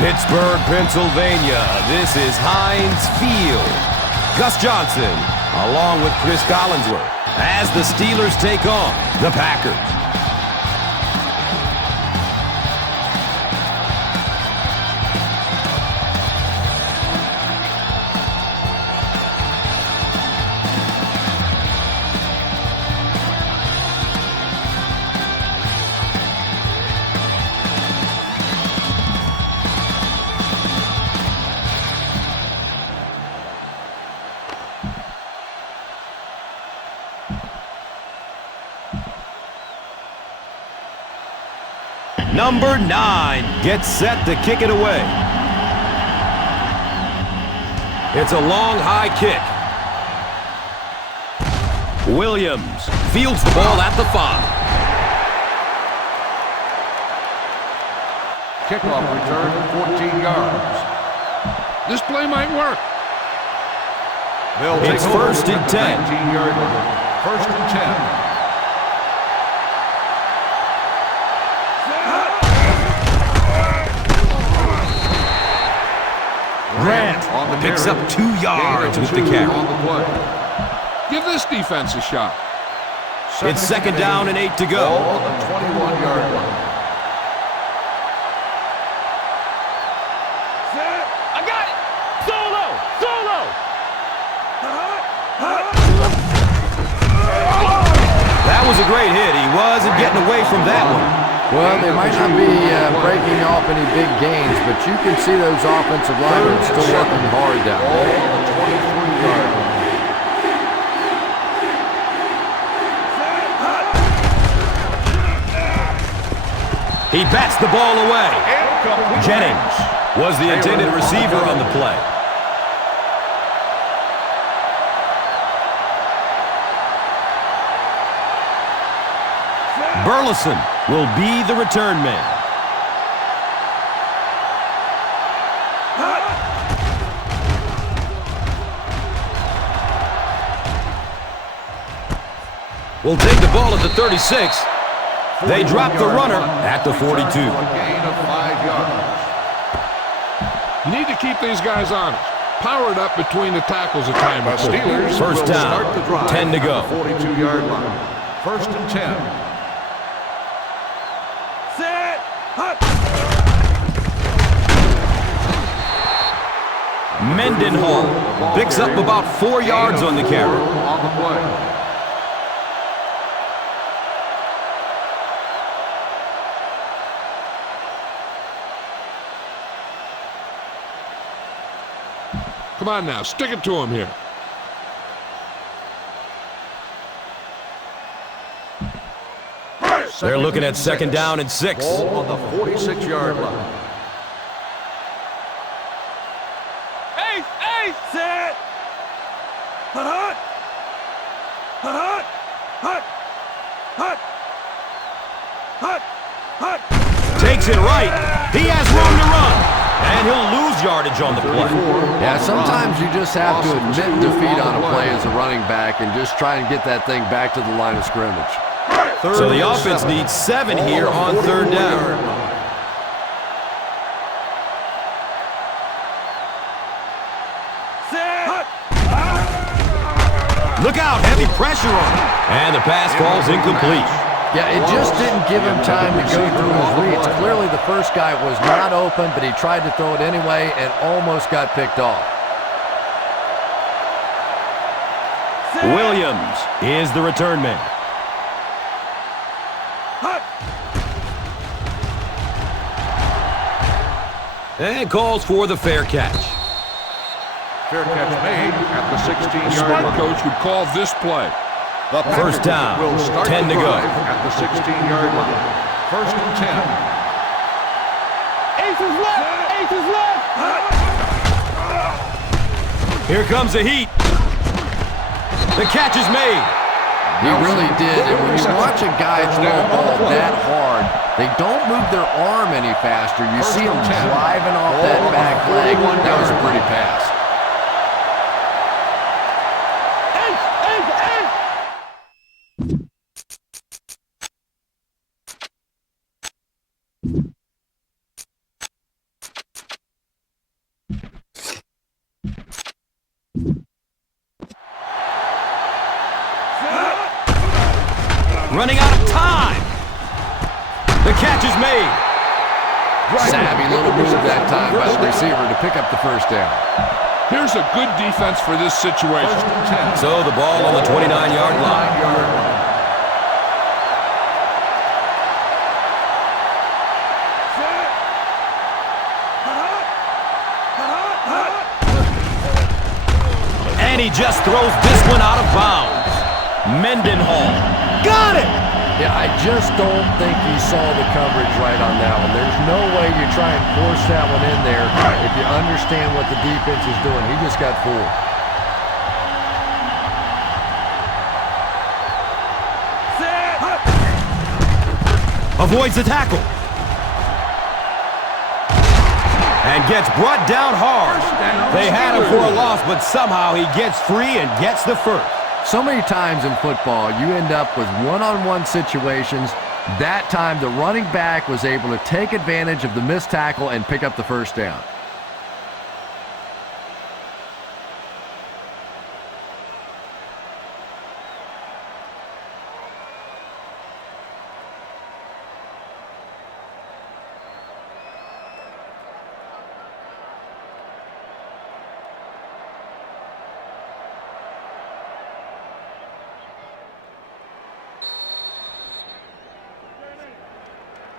Pittsburgh, Pennsylvania. This is Heinz Field. Gus Johnson, along with Chris Collinsworth, as the Steelers take on the Packers. Number 9 gets set to kick it away. It's a long, high kick. Williams fields the ball at the 5. Kickoff return, 14 yards. This play might work. It's first and 10. 19-yard line. First and 10. Grant picks up 2 yards with the carry. Give this defense a shot. It's second down and 8 to go. On the 21-yard line. I got it! Solo! Solo! That was a great hit. He wasn't getting away from that one. Well, they might not be breaking off any big gains, but you can see those offensive linemen still working hard down there. On the 23-yard line. He bats the ball away. Jennings was the intended receiver on the play. Burleson will be the return man. Will take the ball at the 36. They drop the runner at the 42. A gain of 5 yards. You need to keep these guys honest. Power it up between the tackles a time or two. Steelers first down, 10 to go. 42-yard line. First and 10. Mendenhall picks up about 4 yards on the carry. On the play. Come on now, stick it to him here. They're looking at second down and 6. Ball on the 46-yard line. Hey! Set! Hut! Hut! Hut! Hut! Hut! Hut! Takes it right. He has room to run. And he'll lose yardage on the play. Yeah, sometimes you just have to admit defeat on a play as a running back and just try and get that thing back to the line of scrimmage. So the offense needs 7 here on third down. Look out, heavy pressure on him. And the pass falls incomplete. Yeah, it just didn't give him time to go through his reads. Clearly the first guy was not open, but he tried to throw it anyway and almost got picked off. Williams is the return man. And calls for the fair catch. Fair catch made at the 16-yard line. Coach would call this play. The first down, will start 10 to go. At the 16-yard line. First and 10. Aces left! Aces left! Here comes the heat. The catch is made. He really did. And when you watch a guy throw a ball that hard, they don't move their arm any faster. You see him driving off that back leg. That was a pretty pass. is made. Savvy little move that time by the receiver to pick up the first down. Here's a good defense for this situation. So the ball on the 29-yard line. And he just throws this one out of bounds. Mendenhall. Got it! Yeah, I just don't think he saw the coverage right on that one. There's no way you try and force that one in there if you understand what the defense is doing. He just got fooled. Avoids the tackle. And gets brought down hard. They had him for a loss, but somehow he gets free and gets the first. So many times in football, you end up with one-on-one situations. That time, the running back was able to take advantage of the missed tackle and pick up the first down.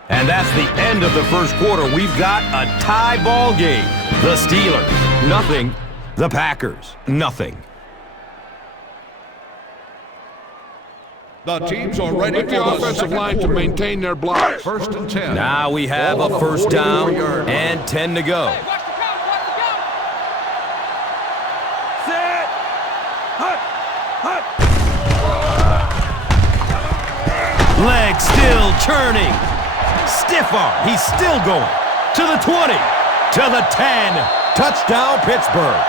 And that's the end of the first quarter. We've got a tie ball game. The Steelers, nothing. The Packers, nothing. The teams are ready Get the offensive line to maintain their blocks. First and 10. Now we have a first down and 10 to go. Set. Hut. Hut. Leg still turning. Stiff arm. He's still going. To the 20. To the 10. Touchdown, Pittsburgh.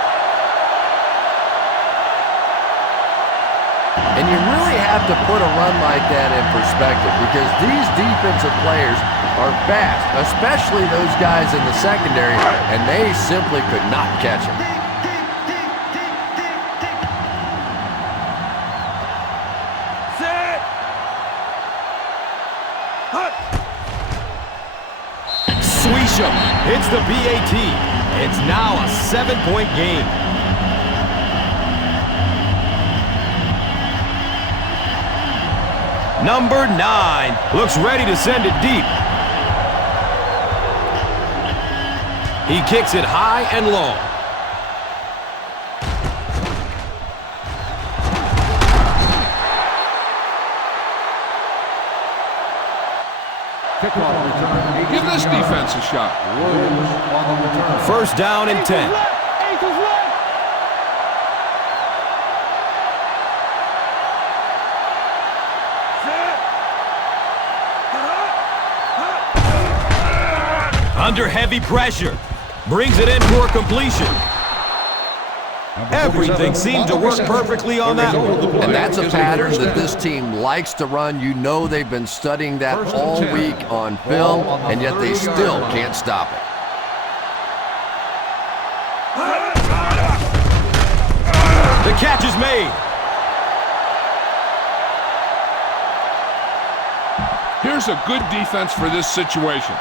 And you really have to put a run like that in perspective because these defensive players are fast, especially those guys in the secondary, and they simply could not catch him. Set. Hut. Swish him. Hits the BAT. It's now a 7-point game. Number 9 looks ready to send it deep. He kicks it high and long. Kickoff return. Give this defense a shot. Williams on the return. First down and 10. Under heavy pressure. Brings it in for a completion. Everything seemed to work perfectly on that one. And that's a pattern that this team likes to run. You know they've been studying that all week on film, and yet they still can't stop it. The catch is made. Here's a good defense for this situation.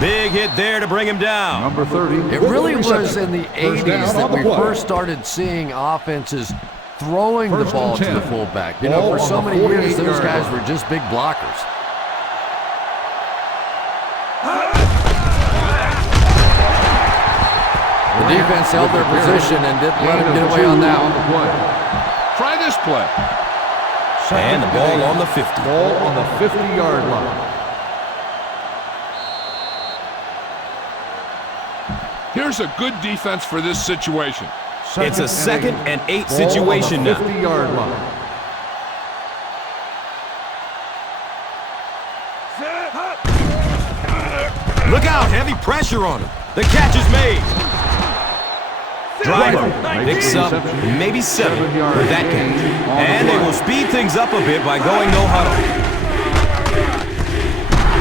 Big hit there to bring him down. Number 30. It really was in the 80s that we first started seeing offenses throwing the ball to the fullback. You know, for so many years, those guys were just big blockers. The defense held their position and didn't let him get away on that one. Try this play. And the ball on the 50. Ball on the 50-yard line. Here's a good defense for this situation. It's a 2nd and 8 situation now. 50-yard line. Look out, heavy pressure on him. The catch is made. Driver picks up maybe 7 with that catch. And they will speed things up a bit by going no huddle.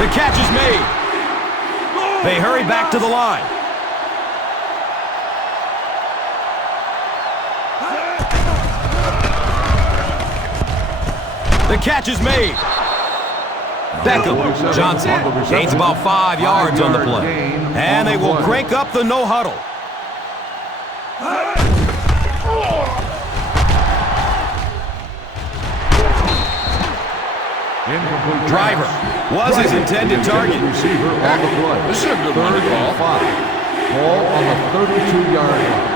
The catch is made. They hurry back to the line. catch is made. Beckham, Johnson gains about 5 yards on the play. And they will crank up the no huddle. Driver was his intended target. Receiver on the play. This is a good run call. Ball on the 32-yard line.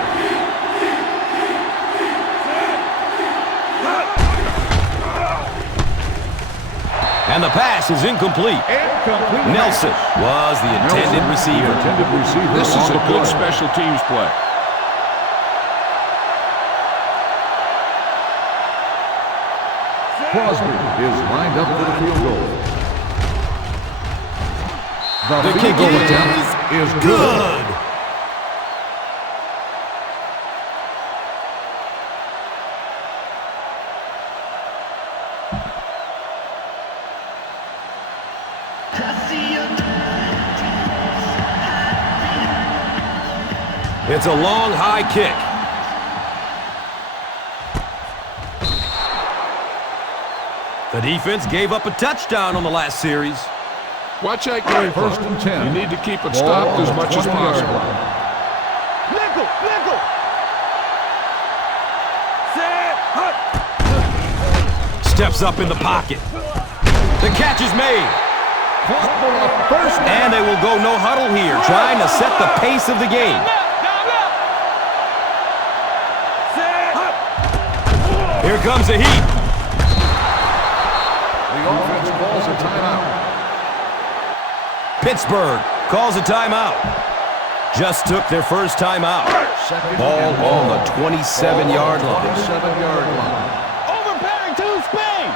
And the pass is incomplete. Nelson was the intended receiver. This is a good special teams play. Crosby is lined up for the field goal. The field kick goal attempt is good. good. It's a long, high kick. The defense gave up a touchdown on the last series. Watch that game clock. 1st and 10. You need to keep it stopped as much as possible. Steps up in the pocket. The catch is made. And they will go no huddle here, trying to set the pace of the game. Here comes the heat. The offense calls a timeout. Pittsburgh calls a timeout. Just took their first timeout. Ball on the 27-yard line. 27-yard line. Overpairing to Spain.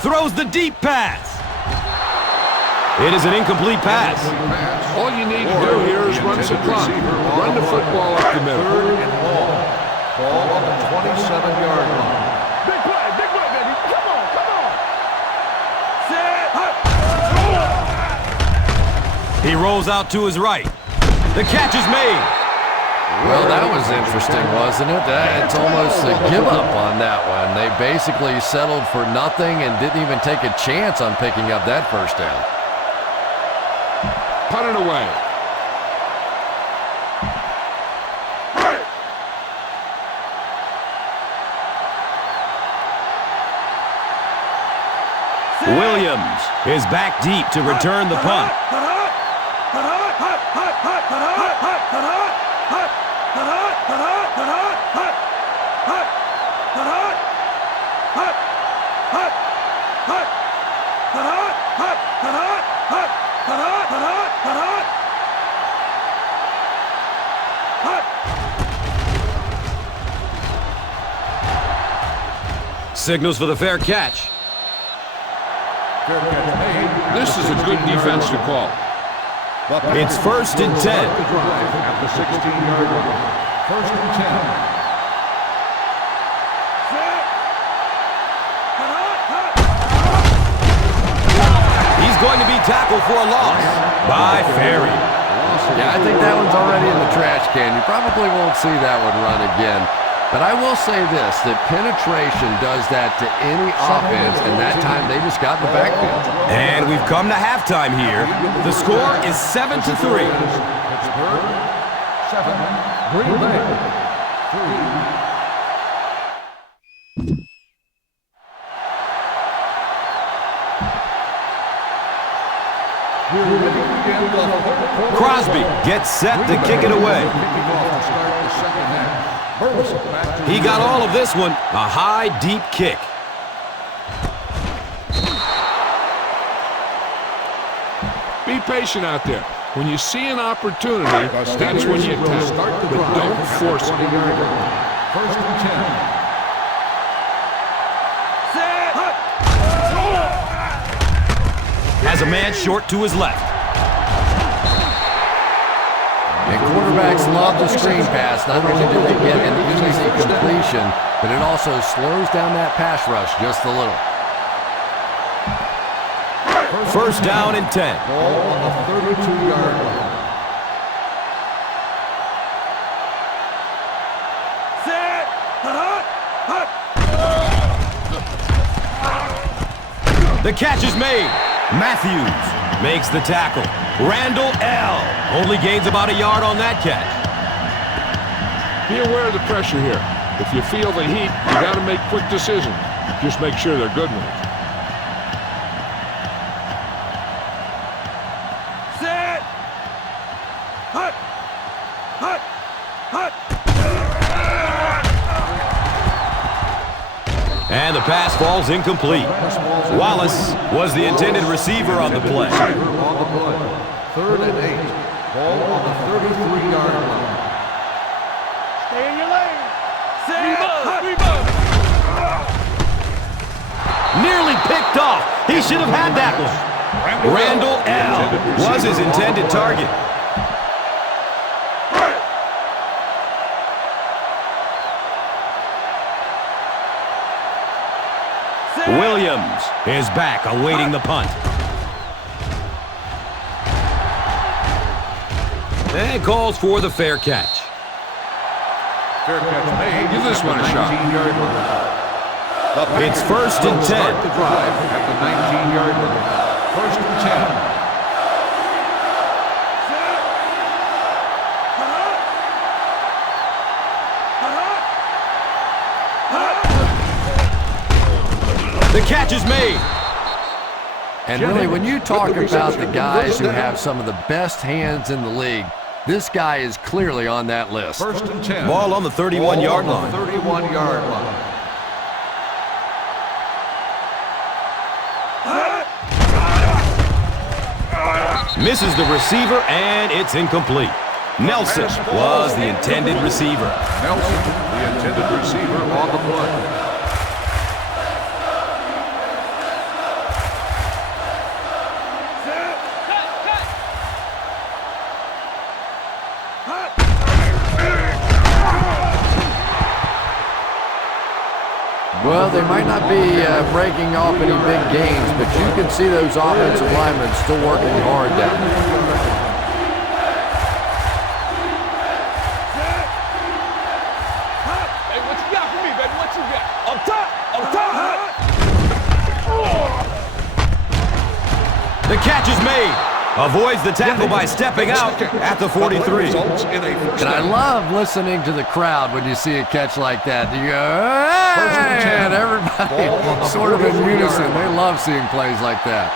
Throws the deep pass. It is an incomplete pass. All you need to do here is run some clock. Run the football up the middle. 3rd and long. Ball on the 27-yard line. Big play, baby. Come on. He rolls out to his right. The catch is made. Well, that was interesting, wasn't it? It's almost a give-up on that one. They basically settled for nothing and didn't even take a chance on picking up that first down. Punt it away. Williams is back deep to return the punt. Signals for the fair catch. This is a good defensive call. It's 1st and 10. At the 16-yard line. 1st and 10. He's going to be tackled for a loss by Ferry. Yeah, I think that one's already in the trash can. You probably won't see that one run again. But I will say this, that penetration does that to any offense, and that time they just got in the backfield. And we've come to halftime here. The score is 7-3. Pittsburgh, 7. Green Bay, 3. Crosby gets set to kick it away. He got all of this one, a high, deep kick. Be patient out there. When you see an opportunity, that's when you attack. But don't force it. 1st and 10. Has a man short to his left. And quarterbacks love the screen pass. Not only do they get an easy completion, but it also slows down that pass rush just a little. 1st down and 10. Ball on the 32-yard line. The catch is made. Matthews makes the tackle. Randall L. only gains about a yard on that catch. Be aware of the pressure here. If you feel the heat, you got to make quick decisions. Just make sure they're good ones. Set. Hut. Hut. Hut. And the pass falls incomplete. Wallace was the intended receiver on the play. 3rd and 8. Ball on the 33-yard line. Stay in your lane. Set. Rebound. Nearly picked off. He should have had that one. Randall L. was his intended target. Williams is back awaiting the punt. And calls for the fair catch. Fair catch made. Give this one a shot. 19-yard line. It's 1st and 10. Start the drive at the 19-yard line. 1st and 10. The catch is made. And really, when you talk about the guys who have some of the best hands in the league, this guy is clearly on that list. 1st and 10. Ball on the 31-yard line. 31-yard line. Misses the receiver, and it's incomplete. Nelson was the intended receiver. Nelson, the intended receiver on the play. Well, they might not be breaking off any big gains, but you can see those offensive linemen still working hard down there. Hey, what you got for me, baby? What you got? Up top! Up top! The catch is made. Avoids the tackle by stepping out at the 43. And I love listening to the crowd when you see a catch like that. You go, hey! And everybody sort of in unison. They love seeing plays like that.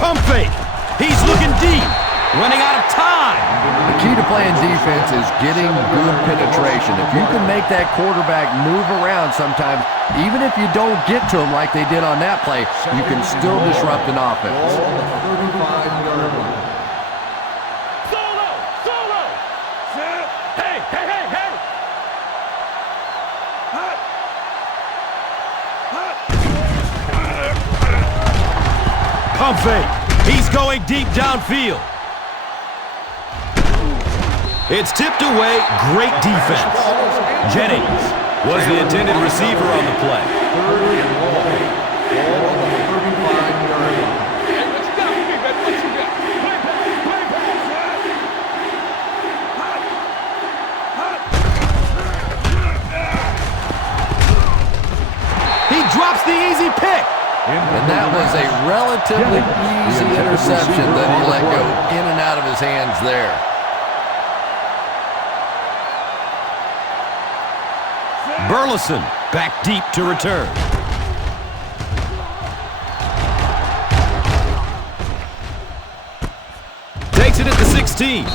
Pump fake. He's looking deep. Running out of time. The key to playing defense is getting good penetration. If you can make that quarterback move around sometimes, even if you don't get to him like they did on that play, you can still disrupt an offense. Solo! Solo! Hey! Hey! Hey! Hey! Pump fake. He's going deep downfield. It's tipped away. Great defense. Jennings was the intended receiver on the play. 3rd and long. Ball on the 35-yard line. Hey, what you got for me, baby? What you got? Play pass! Play pass! He drops the easy pick. And that was a relatively easy interception that he let go in and out of his hands there. Burleson back deep to return. Takes it at the 16.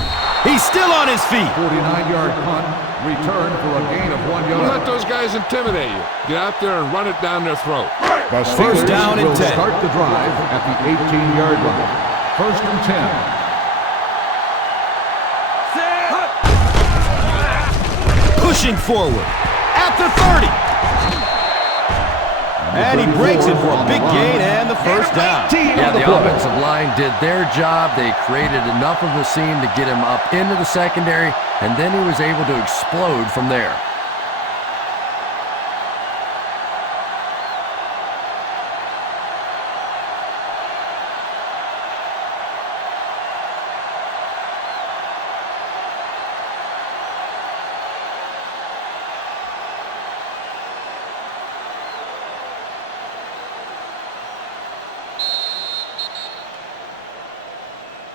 He's still on his feet. 49-yard punt. Return for a gain of 1 Don't let yard. those guys intimidate you. Get out there and run it down their throat. The First down and will 10. start the drive at the 18-yard line. 1st and 10. Pushing forward at the 30. And he breaks it for a big gain and the first down. Yeah, the offensive line did their job. They created enough of a seam to get him up into the secondary, and then he was able to explode from there.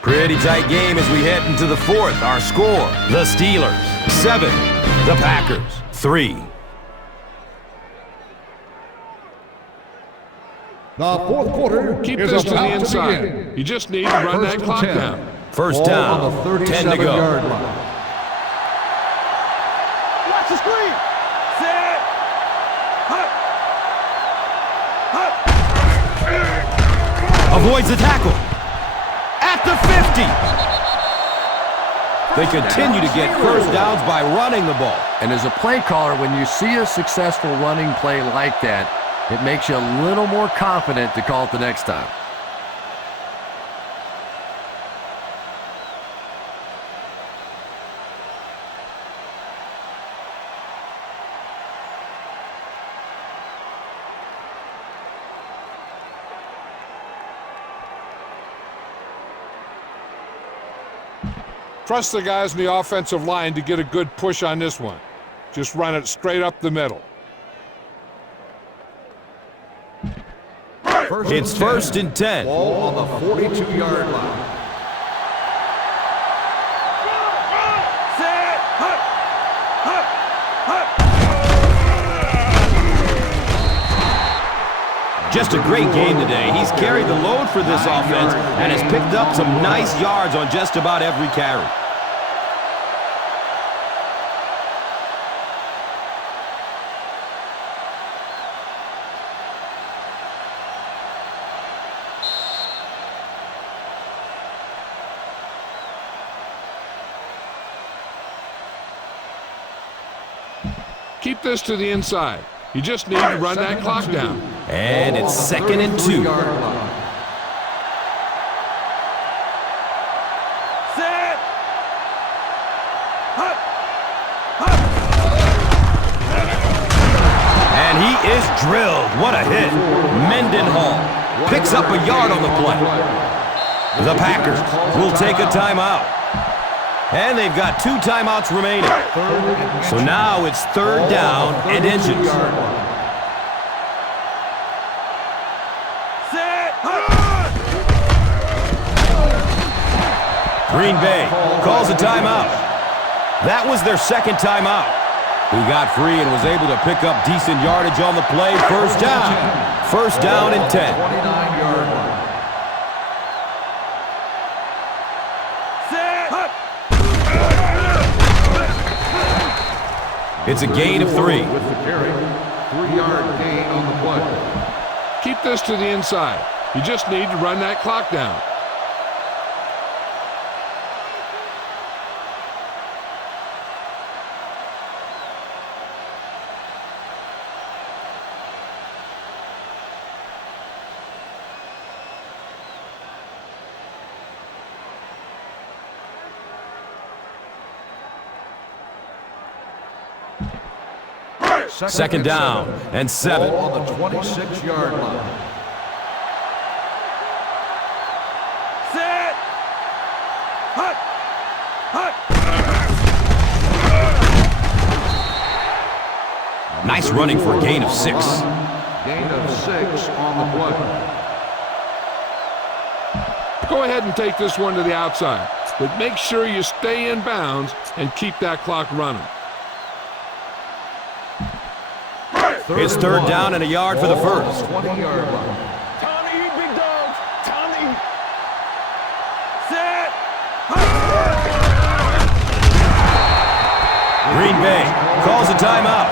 Pretty tight game as we head into the fourth. Our score, the Steelers 7, the Packers 3. The fourth quarter Keep is this to the about inside. begin. You just need to run that clock down. First Ball down, on the 10 to go. 37-yard line. Watch the screen. Set. Hut. Hut. Avoids the tackle. At the 50. They continue to get first downs by running the ball. And as a play caller, when you see a successful running play like that, it makes you a little more confident to call it the next time. Trust the guys in the offensive line to get a good push on this one. Just run it straight up the middle. It's first and 10. Ball on the 42-yard line. Set. Hut. Hut. Hut. Just a great game today. He's carried the load for this offense and has picked up some nice yards on just about every carry. Keep this to the inside. You just need to run that clock down. And it's second and 2. Yard line. Set. Hut. Hut. And he is drilled. What a hit. Mendenhall picks up a yard on the play. The Packers will take a timeout. And they've got 2 timeouts remaining. So now it's third down and inches. Set. Green Bay calls a timeout. That was their second timeout. He got free and was able to pick up decent yardage on the play. First down. First down and 10. 29-yard line. It's a gain of 3. With the carry, 3-yard gain on the play. Keep this to the inside. You just need to run that clock down. Second down and 7. Ball on the 26-yard line. Set. Hut. Hut. Nice running for a gain of 6. Gain of 6 on the play. Go ahead and take this one to the outside, but make sure you stay in bounds and keep that clock running. It's third down and a yard for the first. 20-yard line. Time to eat, big dogs. Time to eat. Set. Green Bay calls a timeout.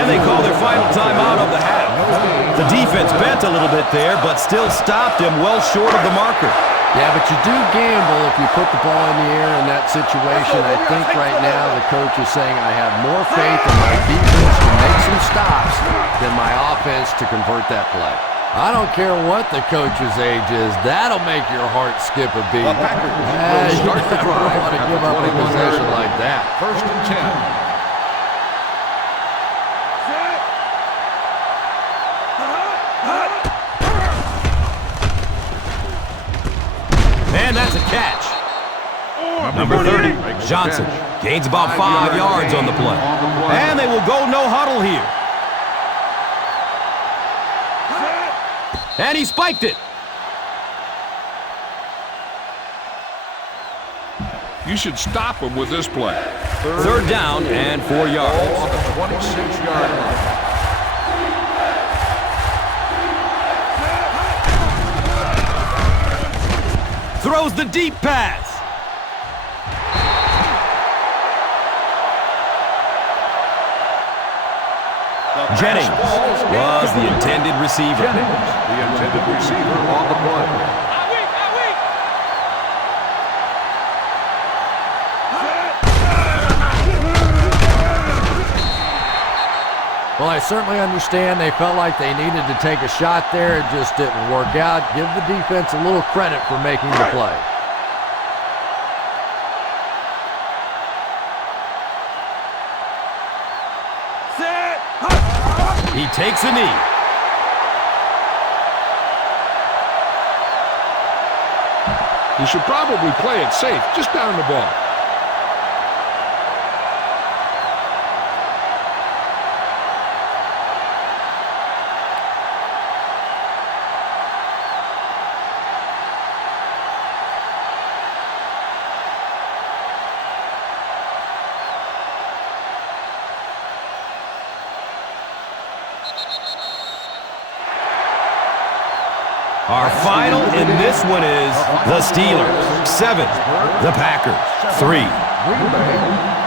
And they call their final timeout of the half. The defense bent a little bit there, but still stopped him well short of the marker. Yeah, but you do gamble if you put the ball in the air in that situation. I think right now the coach is saying I have more faith in my defense to make some stops than my offense to convert that play. I don't care what the coach's age is. That'll make your heart skip a beat. The Packers will You start the never drive want to at give the up a 21-yard possession line. like that. First and 10. And that's a catch. Number 30, Johnson, gains about 5 yards on the play. And they will go no huddle here. And he spiked it. You should stop them with this play. Third down and 4 yards. Ball on the 26-yard line. Throws the deep pass. Jennings was the intended receiver. Jennings, the intended receiver on the play. Well, I certainly understand they felt like they needed to take a shot there. It just didn't work out. Give the defense a little credit for making the play. He takes a knee. You should probably play it safe, just down the ball. Our final in this one is the Steelers 7, the Packers 3. Green Bay